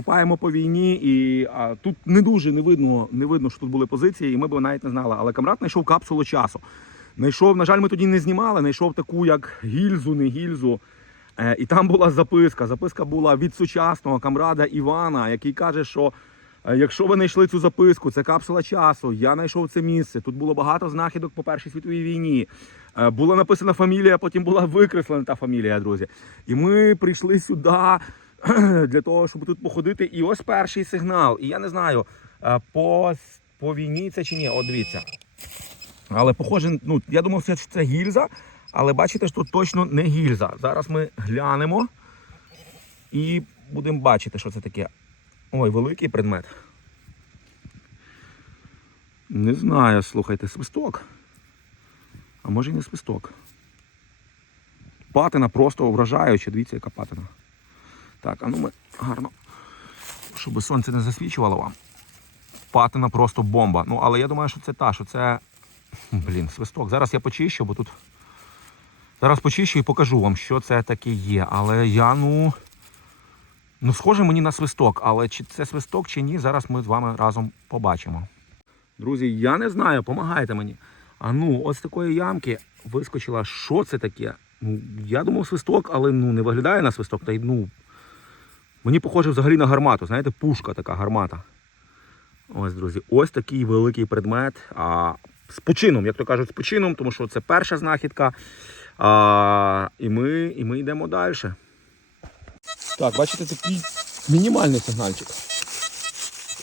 Копаємо по війні, і а, тут не дуже не видно, не видно, що тут були позиції, і ми б навіть не знали. Але камрад знайшов капсулу часу. Знайшов, на жаль, ми тоді не знімали, знайшов таку, як гільзу, не гільзу. Е, і там була записка. Записка була від сучасного камрада Івана, який каже, що е, якщо ви знайшли цю записку, це капсула часу. Я знайшов це місце. Тут було багато знахідок по Першій світовій війні. Е, Була написана фамілія, потім була викреслена та фамілія, друзі. І ми прийшли сюди для того, щоб тут походити. І ось перший сигнал. І я не знаю, е, по, по війні це чи ні. От дивіться. Але похоже, ну я думав, що це гільза, але бачите, що тут точно не гільза. Зараз ми глянемо і будемо бачити, що це таке. Ой, великий предмет. Не знаю, слухайте, свисток. А може і не свисток. Патина просто вражаюча, дивіться, яка патина. Так, а ну ми гарно, щоб сонце не засвічувало вам. Патина просто бомба. Ну, але я думаю, що це та, що це. Блін, свисток. Зараз я почищу, бо тут. Зараз почищу і покажу вам, що це таке є. Але я, ну. Ну, схоже мені на свисток, але чи це свисток, чи ні, зараз ми з вами разом побачимо. Друзі, я не знаю, помагайте мені. А ну, ось такої ямки вискочила, що це таке. Ну, я думав свисток, але ну, не виглядає на свисток. Та й ну. Мені похоже взагалі на гармату. Знаєте, пушка така гармата. Ось, друзі, ось такий великий предмет. А, з почином, як то кажуть, з почином, тому що це перша знахідка. А, і, ми, і ми йдемо далі. Так, бачите, такий мінімальний сигнальчик.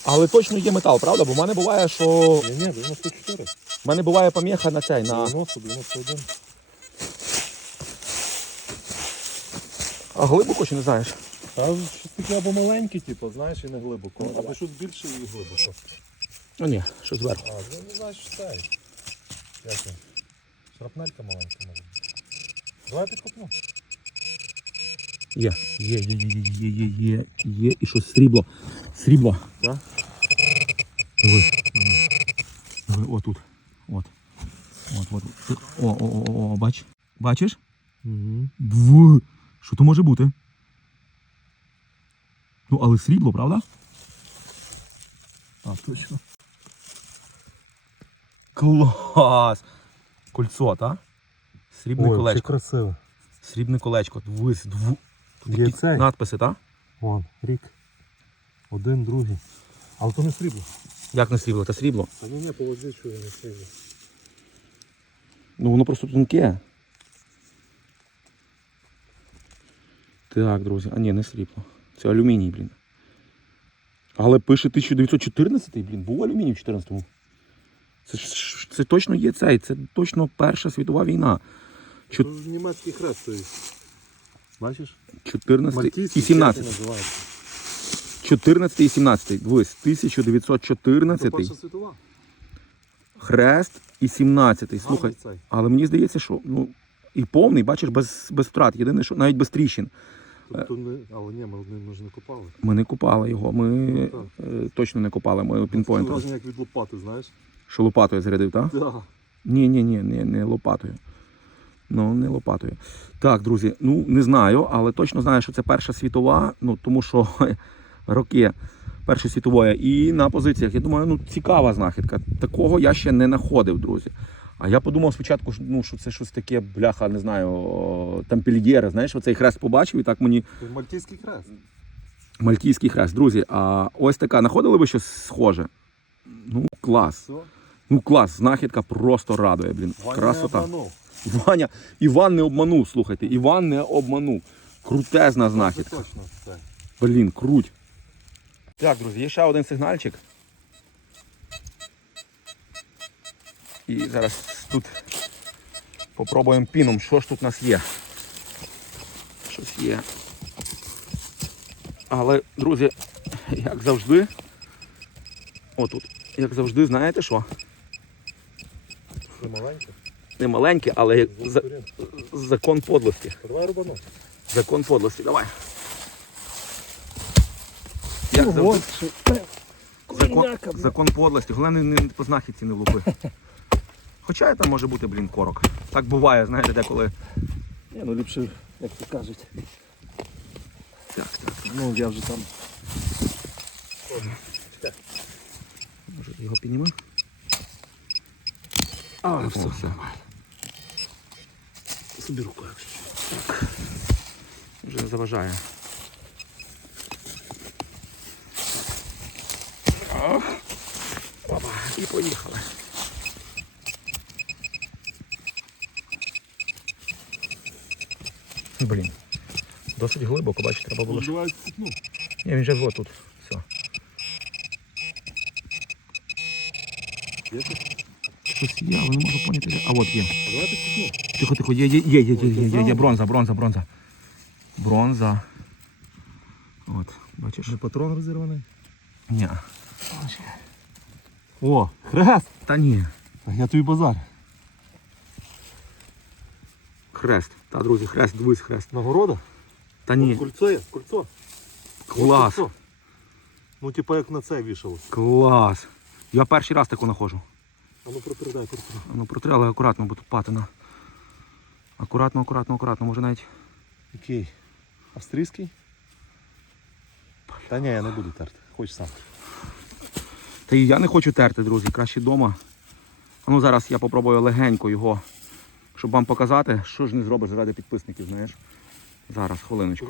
Але точно є метал, правда? Бо в мене буває, що. Ні, ні, 94. В мене буває поміха на цей. На... 90, 91. А глибоко чи не знаєш? Та щось таке або маленьке, типу, знаєш, і не глибоко. Або щось більше і глибоко. Ну ні, що зверху. А, ну не знаєш, що це. Як це? Шрапнелька маленька може. Давай підкопну. Є, є, є, є, є, є, є, є. І що срібло. Срібло. Так? Диви. Диви, отут. От. От, от. О, о, о, о, о, бач. Бачиш? Угу. Що то може бути? Ну, але срібло, правда? А, точно. Клас! Кольцо, так? Срібне Ой, це колечко. красиво. Срібне колечко. Дивись, дву. Тут Є такі цей. надписи, так? Вон, рік. Один, другий. Але то не срібло. Як не срібло? Та срібло. А ну не поводи, що я не срібло. Ну воно просто тонке. Так, друзі. А ні, не срібло. Це алюміній, блін. Але пише 1914, блін, був алюміній в 14-му. Це, це точно є цей, це точно Перша світова війна. Чу- Тут німецький хрест стоїть. Бачиш? 14 і 17. 14 і 17. Дивись, 1914 Це Перша світова. хрест і 17. Слухай, але мені здається, що ну, і повний, бачиш, без, без втрат. Єдине, що навіть без тріщин. Тобто не, але ні, ми, ми ж не копали. Ми не купали його. Ми Ну, е, точно не купали. Ми Це пінпойнтом. враження як від лопати, знаєш? Що лопатою зарядив, так? Так. Ні, ні, ні, не, не лопатою. Ну, не лопатою. Так, друзі, ну не знаю, але точно знаю, що це Перша світова, ну тому що роки Першої світової. І на позиціях, я думаю, ну цікава знахідка. Такого я ще не знаходив, друзі. А я подумав спочатку, що, ну, що це щось таке, бляха, не знаю, о, знаєш, оцей хрест побачив і так мені Мальтійський хрест. Мальтійський хрест. Друзі, а ось така. Знаходили ви щось схоже? Ну, клас. Ну, клас, знахідка просто радує, блін. Ваня Красота. не обманув. Ваня, Іван не обманув, слухайте, Іван не обманув. Крутезна Це знахідка. точно це. Блін, круть. Так, друзі, є ще один сигнальчик. І зараз тут попробуємо піном, що ж тут у нас є. Щось є. Але, друзі, як завжди, отут, як завжди, знаєте що? Це маленьке. Не маленьке, але за- закон подлості. Давай рубану. Закон подлості, давай. Як завжди, закон, закон подлості. Головне не по знахідці не влупи. Хоча там може бути, блін, корок. Так буває, знаєте, деколи. Ні, ну ліпше, як то кажуть. Так, так. Ну, я вже там Може його піднімемо? А, все, все. Собі рукою. Вже не заважає. Опа, і поїхали. Блін. Досить глибоко, бачиш, треба було. Ні, він же вот тут. Все. Щось є, але не можу поняти. А от є. А давайте сипну. Тихо, тихо, є, є, є, є, є, є, є, є, бронза, бронза, бронза. Бронза. От, бачиш? Вже патрон розірваний. Ні. О, хрест! Та ні. Я тобі базар. Хрест. Та, друзі, хрест, дивись, хрест. Нагорода? Та ні. Кольцо є, кольцо. Клас. Кольцо. Ну, типа як на це вішалось. Клас. Я перший раз таку знаходжу. А ну протердай, протердай. А Ну, протри, але акуратно, бо тут патина. Акуратно, акуратно, акуратно. Може навіть. Який? Австрійський? Та ні, я не буду терти. Хоч сам. Та і я не хочу терти, друзі, краще вдома. А ну зараз я попробую легенько його, щоб вам показати, що ж не зробиш заради підписників, знаєш. Зараз, хвилиночку.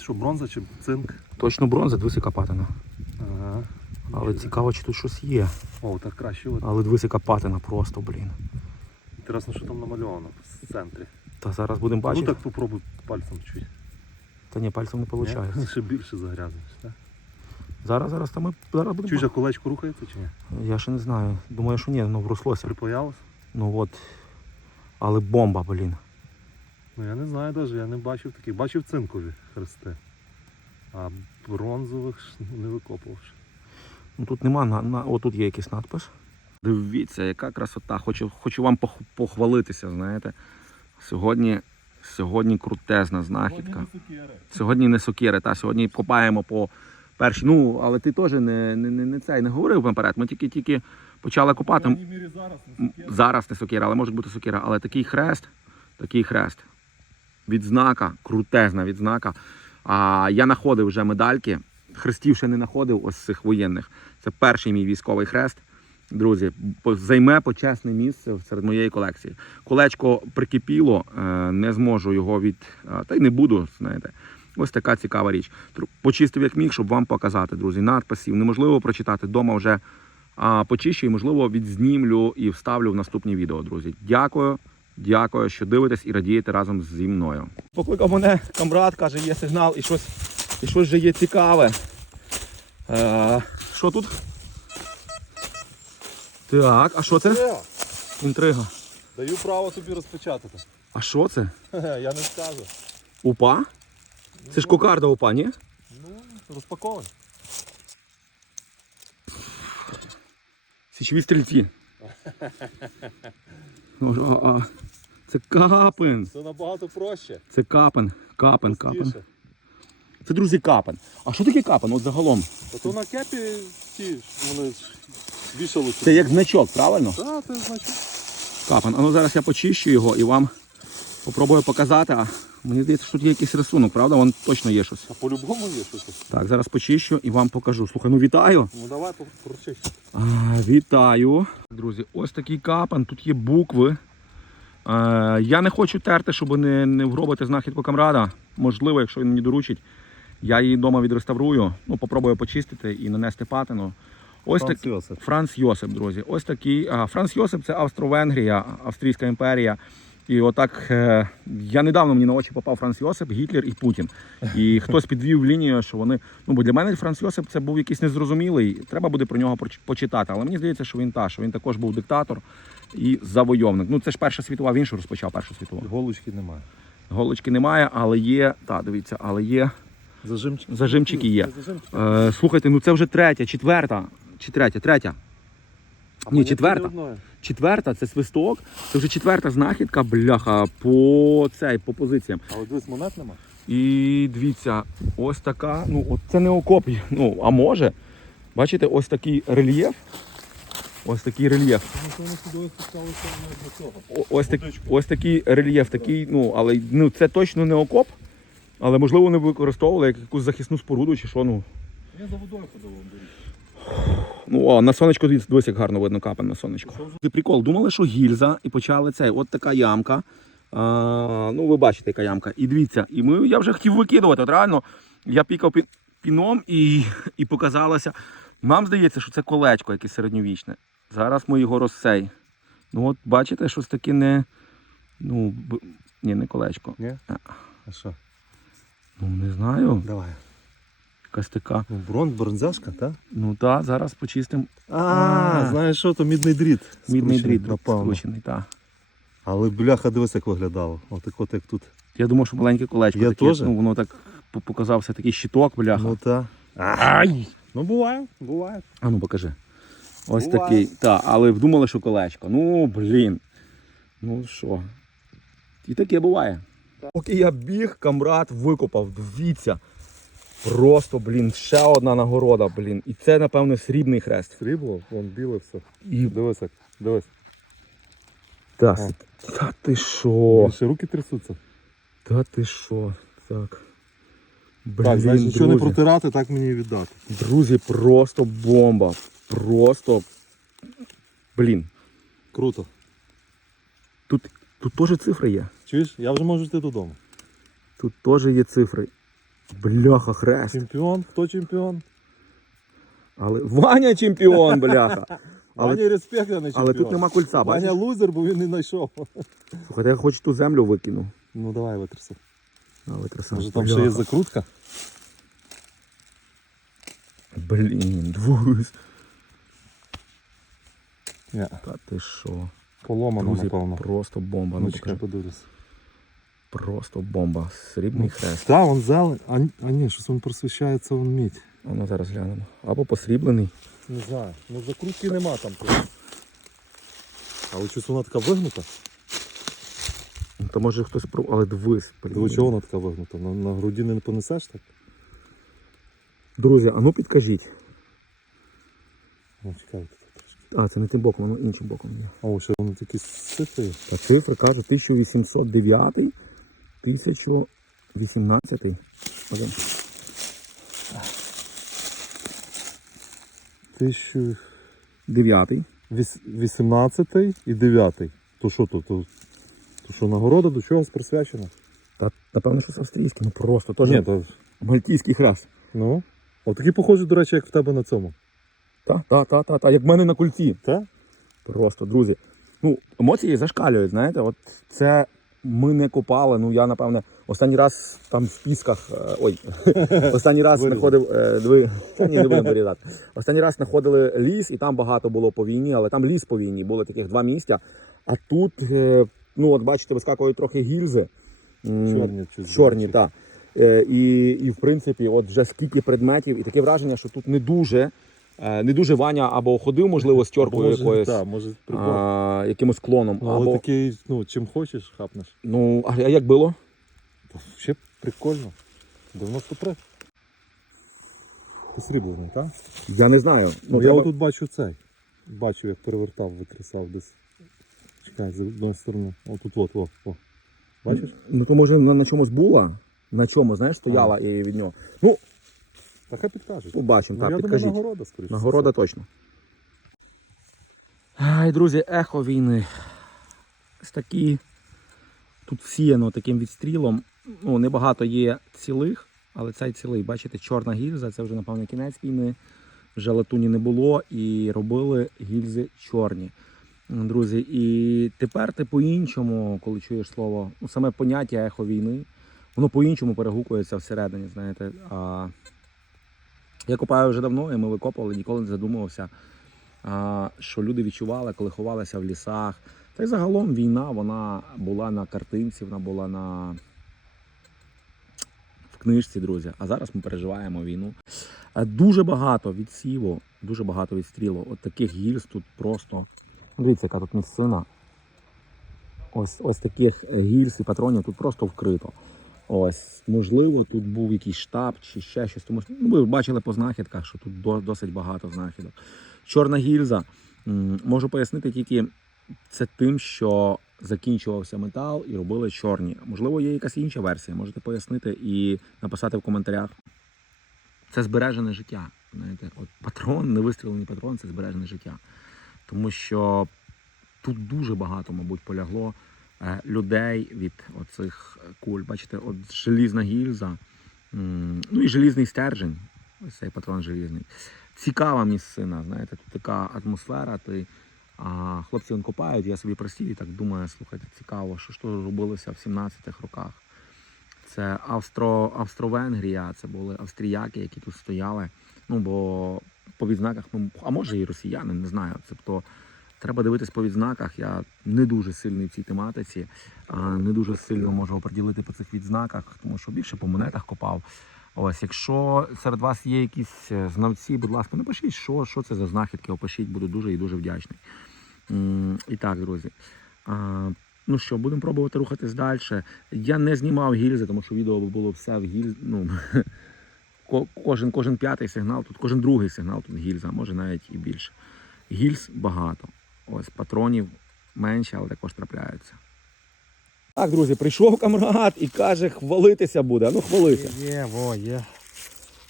Що, бронза чи цинк? Точно бронза, дивись, яка патина. Ага. Але цікаво, чи тут щось є. О, так краще. От. Але дивись, яка патина просто, блін. Інтересно, що там намальовано в центрі. Та зараз будемо бачити. Ну так попробуй пальцем чуть. Та ні, пальцем не виходить. Ще більше загрязнеш, так? Зараз, зараз, та ми зараз будемо. А колечко рухається чи ні? Я ще не знаю. Думаю, що ні, ну врослося. Припаялось? Ну от. Але бомба, блін. Ну я не знаю навіть, я не бачив таких. Бачив цинкові хрести. А бронзових не викопував. Ну тут нема на, на о, тут є якийсь надпис. Дивіться, яка красота. Хочу, хочу вам пох- похвалитися, знаєте. Сьогодні, сьогодні крутезна знахідка. Сьогодні не сокири, та сьогодні копаємо по першій. Ну, але ти теж не, не, не, не цей не говорив наперед. Ми тільки тільки почали копати. мірі зараз М, Зараз не сокира, але може бути сокира. Але такий хрест, такий хрест. Відзнака, крутезна відзнака. А я знаходив вже медальки. Хрестів ще не знаходив ось цих воєнних. Це перший мій військовий хрест. Друзі, займе почесне місце серед моєї колекції. Колечко прикипіло, е, не зможу його від. е, Та й не буду, знаєте. Ось така цікава річ. Почистив як міг, щоб вам показати, друзі. Надписів неможливо прочитати. Дома вже а, почищу і, можливо, відзнімлю і вставлю в наступні відео, друзі. Дякую, дякую, що дивитесь і радієте разом зі мною. Покликав мене камрад, каже, є сигнал і щось, і щось вже є цікаве. Е, що тут? Так, а що це? Інтрига. Даю право тобі розпечатати. А що це? Я не скажу. Упа? Це ж кокарда упа, ні? Ну, розпакований. Січові стрільці. Ну, а, а. Це капен. Це набагато проще. Це капен. Капен, капен. простіше. Це, друзі, капен. А що таке капен? От загалом. Та то на кепі ті, вони ж вішалися. Це як значок, правильно? Так, це значить. Капен. А ну зараз я почищу його і вам попробую показати. А мені здається, що тут є якийсь рисунок, правда? Вон точно є щось. А по-любому є щось. Так, зараз почищу і вам покажу. Слухай, ну вітаю. Ну давай. А, вітаю. Друзі, ось такий капан, тут є букви. Е, я не хочу терти, щоб не, не вгробити знахідку камрада. Можливо, якщо він мені доручить, я її вдома відреставрую. Ну, попробую почистити і нанести патину. Ось так... Франц Йосип. Франц Йосип, друзі. Ось такий. А, Франц Йосип це Австро-Венгрія, Австрійська імперія. І отак е, я недавно мені на очі попав Франц Йосип, Гітлер і Путін. І хтось підвів лінію, що вони. Ну бо для мене Франц Йосип це був якийсь незрозумілий. Треба буде про нього почитати. Але мені здається, що він та, що він також був диктатор і завойовник. Ну це ж перша світова, він що розпочав першу світову. Голочки немає. Голочки немає, але є. Та, дивіться, але є. Зажимчики. Зажимчики є. Зажимчики. Е, слухайте, ну це вже третя, четверта. Чи третя? Третя. Ні, четверта. Четверта це свисток. Це вже четверта знахідка, бляха, по цей, по позиціям. Але дивись, монет нема. І дивіться, ось така. Ну, от це не окоп. Ну, а може. Бачите, ось такий рельєф. Ось такий рельєф. Ось, так, ось такий рельєф, такий, ну, але ну, це точно не окоп. Але можливо вони використовували як якусь захисну споруду чи що, ну. Я за водою ходив. Ну, о, на сонечку дивіться, досі як гарно видно капель на сонечку. Ти прикол, думали, що гільза, і почали цей. От така ямка. А, ну, ви бачите, яка ямка. І дивіться, і ми, я вже хотів викидувати. От реально, я пікав пі- піном і, і показалося. Нам здається, що це колечко якесь середньовічне. Зараз ми його розсей. Ну от бачите, щось таке не. Ну, б... ні, не колечко. Ні? А. А що? Ну, не знаю. Давай. Ну, брон, бронзяшка, так? Ну так, зараз почистимо. А, А. знаєш що, то мідний дріт. Мідний скручений, дріт напевно. скручений, так. Але бляха, дивись, як виглядало. Отак от як тут. Я думав, що маленьке колечко. Я таке, теж. Ну, воно так по- показався такий щиток, бляха. Ну та. Ай! Ну буває, буває. А ну покажи. Ось Буває. такий. Так, але думали, що колечко. Ну, блін. Ну що. І таке буває. Поки я біг, камрад викопав. Дивіться. Просто, блін, ще одна нагорода, блін. І це, напевно, срібний хрест. Срібло, вон біле все. І Дивись, як, дивись. та, О. та ти що? Ще руки трясуться. Та ти що? Так. Блін, так, значить, нічого не друзі. протирати, так мені і віддати. Друзі, просто бомба. Просто. Блін. Круто. Тут, тут теж цифри є. Чуєш, я вже можу йти додому. Тут теж є цифри. Бляха, хрест. Чемпіон? Хто чемпіон? Але Ваня чемпіон, бляха. Але, Ваня респект, а не чемпіон. але тут нема кульця, Ваня бачиш? лузер, бо він не знайшов. Слухайте, я хоч ту землю викину. Ну давай витряси. Може там ще є закрутка? Блін, двусь. Ні, Та ти що? поломано, Друзі, напевно. просто бомба. Ну, Ну, чекай, подивлюсь. Просто бомба. Срібний хрест. Так, вон зелень. А, ні- а ні, щось він просвіщається, вон мідь. А ну зараз глянемо. Або посріблений. Не знаю. Ну закрутки нема там. Але щось вона така вигнута. Ну, То може хтось про. Але дивись. Диви, чого вона така вигнута? На, на груді не понесеш так? Друзі, а ну підкажіть. Ну, чекай трошки. А, це не тим боком, воно іншим боком є. О, ще воно такі сифи. Та цифри каже 1809, 1018. Один. 9. 1018 і 9. То що то? То, то що нагорода до чогось присвячена? Та напевно, що це австрійський, ну просто теж Ні, то, мальтійський хрест. ну. Отакі похожі, до речі, як в тебе на цьому. Та, та, та, та, та, як в мене на кульці. Так? Просто, друзі. Ну, емоції зашкалюють, знаєте, от це ми не копали. Ну я напевне останній раз там в пісках. е, Ой, останній раз знаходив. е, Диви, ні, не будемо вирізати. Останній раз знаходили ліс, і там багато було по війні, але там ліс по війні, було таких два місця. А тут, е, ну от бачите, вискакують трохи гільзи. Чорні. Чорні, так. І, і в принципі, от вже скільки предметів, і таке враження, що тут не дуже, не дуже Ваня або ходив, можливо, з тьоркою може, якоюсь, Так, може а, якимось клоном. Ну, але або, такий, ну, чим хочеш, хапнеш. ну, а як було? Та Ще прикольно. 93. Посріблений, так? Я не знаю. Ну, Ну, я треба... отут бачу цей. Бачу, як перевертав, викресав десь. Чекай, з одної сторони. Отут, от, от, о. Бачиш? ну то може на, на чомусь була? На чому, знаєш, стояла і від нього. Ну, Та хай підкажуть. побачимо, Ну, так, я підкажіть. думаю, нагорода, скоріше. Нагорода точно. Ай, друзі, ехо війни. Ось такі. Тут всіяно таким відстрілом. Ну, небагато є цілих, але цей цілий, бачите, чорна гільза, це вже, напевно, кінець війни. Вже латуні не було і робили гільзи чорні. М, Друзі, і тепер ти по-іншому, коли чуєш слово, ну, саме поняття ехо війни, воно по-іншому перегукується всередині, знаєте. А, я копаю вже давно, і ми викопували, ніколи не задумувався, що люди відчували, коли ховалися в лісах. Та й загалом війна вона була на картинці, вона була на в книжці, друзі. А зараз ми переживаємо війну. Е, Дуже багато відсіву, дуже багато відстрілу. От таких гільз тут просто. Дивіться, яка тут місцина. Ось, ось таких гільз і патронів тут просто вкрито. Ось, можливо, тут був якийсь штаб чи ще щось. Тому що ну, ви бачили по знахідках, що тут досить багато знахідок. Чорна гільза. Можу пояснити тільки це тим, що закінчувався метал і робили чорні. Можливо, є якась інша версія. Можете пояснити і написати в коментарях. Це збережене життя. Знаєте, от патрон, невистрілений патрон це збережене життя. Тому що тут дуже багато, мабуть, полягло людей від оцих куль. Бачите, от желізна гільза, ну і желізний стержень. Ось цей патрон желізний. Цікава місцина, знаєте, тут така атмосфера. Ти, а, хлопці вон копають, я собі простів і так думаю, слухайте, цікаво, що ж то робилося в 17-х роках. Це Австро, Австро-Венгрія, це були австріяки, які тут стояли. Ну, бо по відзнаках, ну, а може і росіяни, не знаю. Тобто треба дивитись по відзнаках. Я не дуже сильний в цій тематиці, не дуже сильно можу оприділити по цих відзнаках, тому що більше по монетах копав. Ось, якщо серед вас є якісь е, знавці, будь ласка, напишіть, що, що це за знахідки, опишіть, буду дуже і дуже вдячний. І так, друзі. Ну що, будемо пробувати рухатись далі. Я не знімав гільзи, тому що відео було все в гільз. Ну, кожен, кожен п'ятий сигнал, тут кожен другий сигнал тут гільза, може навіть і більше. Гільз багато. Ось патронів менше, але також трапляються. Так, друзі, прийшов камрад і каже, хвалитися буде. Ну хвалися. Є, во, є.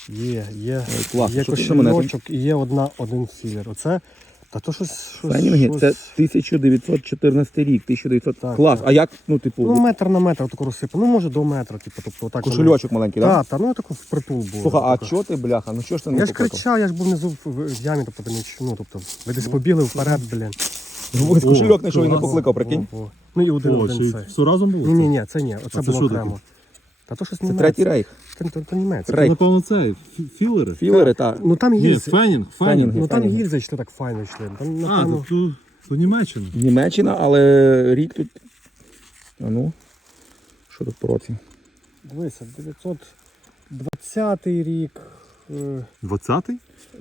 Є, є. Ой, клас. Є Що кошельочок і є одна, один філер. Оце, та то щось... щось, Фенінги, щось... це 1914 рік, 1900. Так, Клас. так. А як, ну, типу, Ну, метр на метр таку розсипу. Ну, може до метра, типу, тобто воно- кошельочок маленький, так? Та, та, ну таку впритул було. Слухай, а Тако. чого ти, бляха? Ну що ж ти не Я ж покликав? кричав, я ж був внизу в, в, в ямі, тобто, ніч- ну, тобто, ви десь побігли вперед, блін. Ну, ось кошельок знайшов і не покликав, прикинь. О, о. Ну і один, О, один ще й цей. все разом було? Ні, ні, ні, це ні, оце А це було що окремо. Та то щось Це третій рейх. Це, то, то німецьке. Рейх. Напевно, це фі- філери. Філери, так. Ну там Ні, гільзи, фенінг, Фенінги. фенінг. ну там Фенінги. гільзи що так файно йшли. Там, А, напевно, то, то, то Німеччина. Німеччина, але рік тут. А ну. Що тут по році? Дивися, 920 рік. Е, 20-й?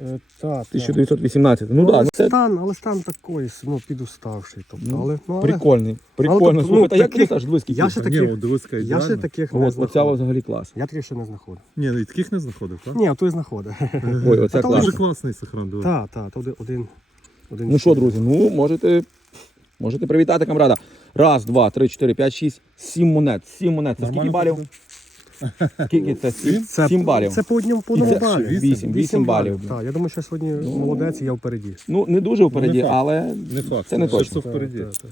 е, та, та. 1918. Ну але, так, це стан, але стан такий, ну, підуставший. Тобто, Ну, але, ну, але, прикольний. Прикольно. тобто, ну, Слухай, та як ти таких- дивись, скільки. я ще Ні, таких, от дивись, я ще ідеальна. таких не От, оця знаходив. взагалі клас. Я таких ще не знаходив. Ні, ну і таких не знаходив, так? Ні, то і знаходив. Ой, оце Та клас. Дуже класний сохран, диви. Так, так, то один, один, один. Ну що, друзі, ну можете, можете привітати камрада. Раз, два, три, чотири, п'ять, шість, сім монет. Сім монет. Це скільки балів? Скільки це? Сім, Це, сім балів. Це по одному, по одному це балі. вісім, вісім балів. Так, я думаю, що сьогодні Ну, молодець, і я впереді. Ну, не дуже впереді, факт. але Не факт. Це не Ще точно. впереді. Так, так, так.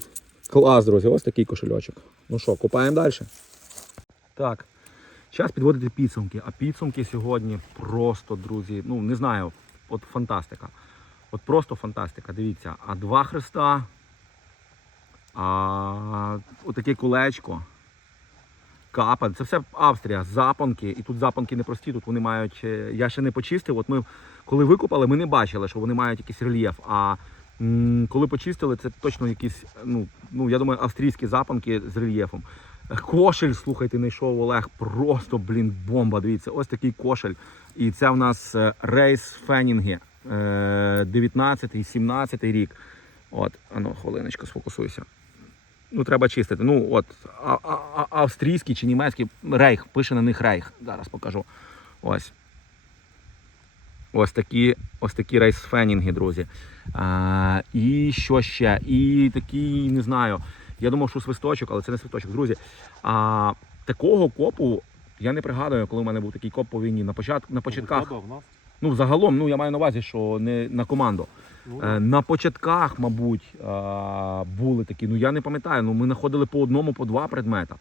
Клас, друзі, ось такий кошельочок. Ну що, купаємо далі. Так. Час підводити підсумки. А підсумки сьогодні просто, друзі, ну не знаю, от фантастика. От просто фантастика. Дивіться, а два хреста, а отаке колечко. Капель, це все Австрія, запонки. І тут запонки не прості, тут вони мають. е, Я ще не почистив. От ми коли викопали, ми не бачили, що вони мають якийсь рельєф. А м, коли почистили, це точно якісь, ну, ну я думаю, австрійські запонки з рельєфом. Кошель, слухайте, знайшов Олег. Просто, блін, бомба. Дивіться, ось такий кошель. І це в нас е, рейс Фенінги. 19-17 рік. От, ану, хвилиночку, сфокусуйся. Ну, треба чистити. Ну, от, а, а, а- австрійський чи німецький рейх, пише на них рейх. Зараз покажу. Ось. Ось такі, ось такі рейсфенінги, друзі. А, і що ще? І такий, не знаю. Я думав, що свисточок, але це не свисточок. Друзі, а, такого копу я не пригадую, коли в мене був такий коп по війні. На, початку, на початках, Ну загалом, ну я маю на увазі, що не на команду. Ну, Е, На початках, мабуть, е, були такі. Ну я не пам'ятаю. Ну ми знаходили по одному, по два предмета.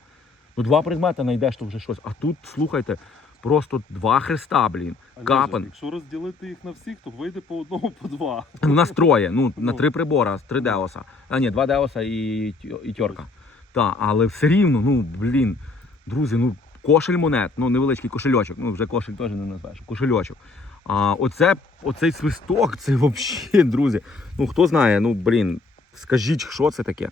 Ну, два предмети знайдеш, то вже щось. А тут, слухайте, просто два хреста, блін. Капан. Якщо розділити їх на всіх, то вийде по одному, по два. У нас троє, ну, на Ну. три прибора, три деоса. А ні, два деоса і, тьо- і тьорка. Так, але все рівно, ну, блін, друзі, ну, кошель монет, ну, невеличкий кошельочок, ну, вже кошель теж не назвеш, кошельочок. А оце, оцей свисток, це взагалі, друзі. Ну, хто знає, ну, блін, скажіть, що це таке?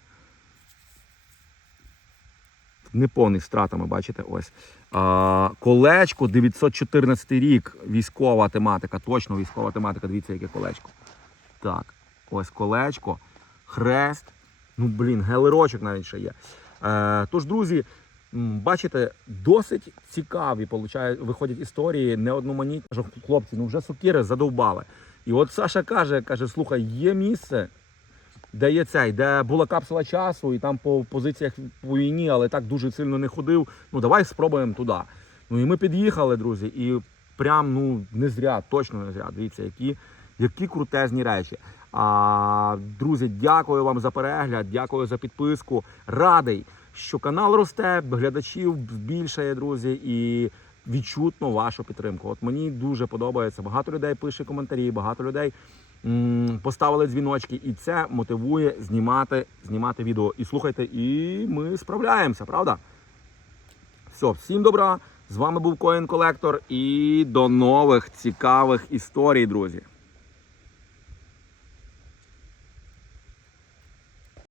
Неповний стратами, бачите, ось. А, колечко 914 рік, військова тематика, точно військова тематика, дивіться, яке колечко. Так, ось колечко, хрест. Ну, блін, гелерочок навіть ще є. Е, тож, друзі, бачите, досить цікаві получають, виходять історії, неодноманітні. Що, Хлопці, ну вже сокири задовбали. І от Саша каже, каже, слухай, є місце. де є цей, де була капсула часу, і там по позиціях по війні, але так дуже сильно не ходив. Ну давай спробуємо туди. Ну і ми під'їхали, друзі, і прям ну не зря, точно не зря. Дивіться, які, які крутезні речі. А, друзі, дякую вам за перегляд, дякую за підписку. Радий, що канал росте, глядачів більшає, друзі, і відчутно вашу підтримку. От мені дуже подобається. Багато людей пише коментарі, багато людей м, поставили дзвіночки, і це мотивує знімати, знімати відео. І слухайте, і ми справляємося, правда? Все, всім добра. З вами був Коін Колектор і до нових цікавих історій, друзі.